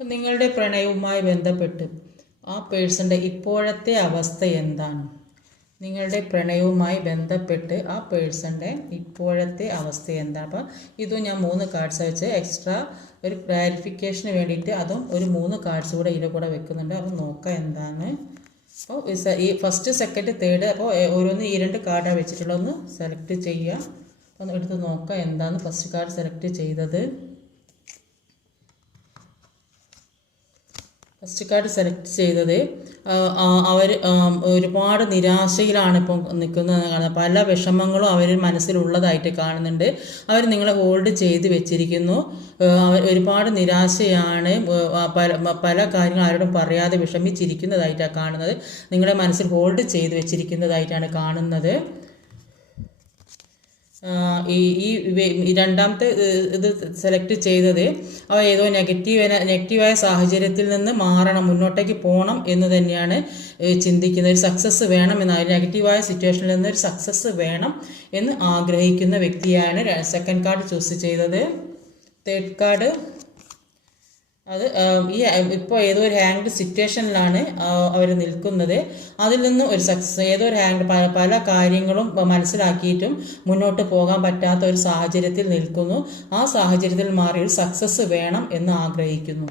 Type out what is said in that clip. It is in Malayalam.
നിങ്ങളുടെ പ്രണയവുമായി ബന്ധപ്പെട്ട് ആ പേഴ്സൻ്റെ ഇപ്പോഴത്തെ അവസ്ഥ എന്താണ്? നിങ്ങളുടെ പ്രണയവുമായി ബന്ധപ്പെട്ട് ആ പേഴ്സൻ്റെ ഇപ്പോഴത്തെ അവസ്ഥ എന്താണ്? അപ്പോൾ ഇതും ഞാൻ 3 കാർഡ്സ് വെച്ച് എക്സ്ട്രാ ഒരു ക്ലാരിഫിക്കേഷന് വേണ്ടിയിട്ട് അതും ഒരു 3 കാർഡ്സ് കൂടെ ഇതിൻ്റെ കൂടെ വെക്കുന്നുണ്ട്. അപ്പോൾ നോക്കാം എന്താണ്. അപ്പോൾ ഈ ഫസ്റ്റ്, സെക്കൻഡ്, തേർഡ്, അപ്പോൾ ഓരോന്ന് ഈ 2 കാർഡാണ് വെച്ചിട്ടുള്ളത്. ഒന്ന് സെലക്ട് ചെയ്യുക. ഒന്ന് എടുത്ത് നോക്കാം എന്താണ് ഫസ്റ്റ് കാർഡ് സെലക്ട് ചെയ്തത്. ഫസ്റ്റ് കാർഡ് സെലക്ട് ചെയ്തത് അവർ ഒരുപാട് നിരാശയിലാണ് ഇപ്പം നിൽക്കുന്നത് കാണുന്നത്. പല വിഷമങ്ങളും അവർ മനസ്സിലുള്ളതായിട്ട് കാണുന്നുണ്ട്. അവർ നിങ്ങളെ ഹോൾഡ് ചെയ്ത് വെച്ചിരിക്കുന്നു. അവർ ഒരുപാട് നിരാശയാണ്. പല കാര്യങ്ങളും ആരോടും പറയാതെ വിഷമിച്ചിരിക്കുന്നതായിട്ടാണ് കാണുന്നത്. നിങ്ങളെ മനസ്സിൽ ഹോൾഡ് ചെയ്ത് വെച്ചിരിക്കുന്നതായിട്ടാണ് കാണുന്നത്. ഈ രണ്ടാമത്തെ ഇത് സെലക്ട് ചെയ്തത് അവ ഏതോ നെഗറ്റീവായ സാഹചര്യത്തിൽ നിന്ന് മാറണം, മുന്നോട്ടേക്ക് പോകണം എന്ന് തന്നെയാണ് ചിന്തിക്കുന്നത്. ഒരു സക്സസ് വേണം എന്ന്, നെഗറ്റീവായ സിറ്റുവേഷനിൽ നിന്ന് ഒരു സക്സസ് വേണം എന്ന് ആഗ്രഹിക്കുന്ന വ്യക്തിയാണ് സെക്കൻഡ് കാർഡ് ചൂസ് ചെയ്തത്. തേർഡ് കാർഡ് അത് ഇപ്പോൾ ഏതോ ഒരു ഹാങ്ഡ് സിറ്റുവേഷനിലാണ് അവർ നിൽക്കുന്നത്. അതിൽ നിന്ന് ഒരു സക്സസ്, ഏതോ ഒരു ഹാങ്ഡ് പല കാര്യങ്ങളും മനസ്സിലാക്കിയിട്ടും മുന്നോട്ട് പോകാൻ പറ്റാത്ത ഒരു സാഹചര്യത്തിൽ നിൽക്കുന്നു. ആ സാഹചര്യത്തിൽ മാറി ഒരു സക്സസ് വേണം എന്ന് ആഗ്രഹിക്കുന്നു.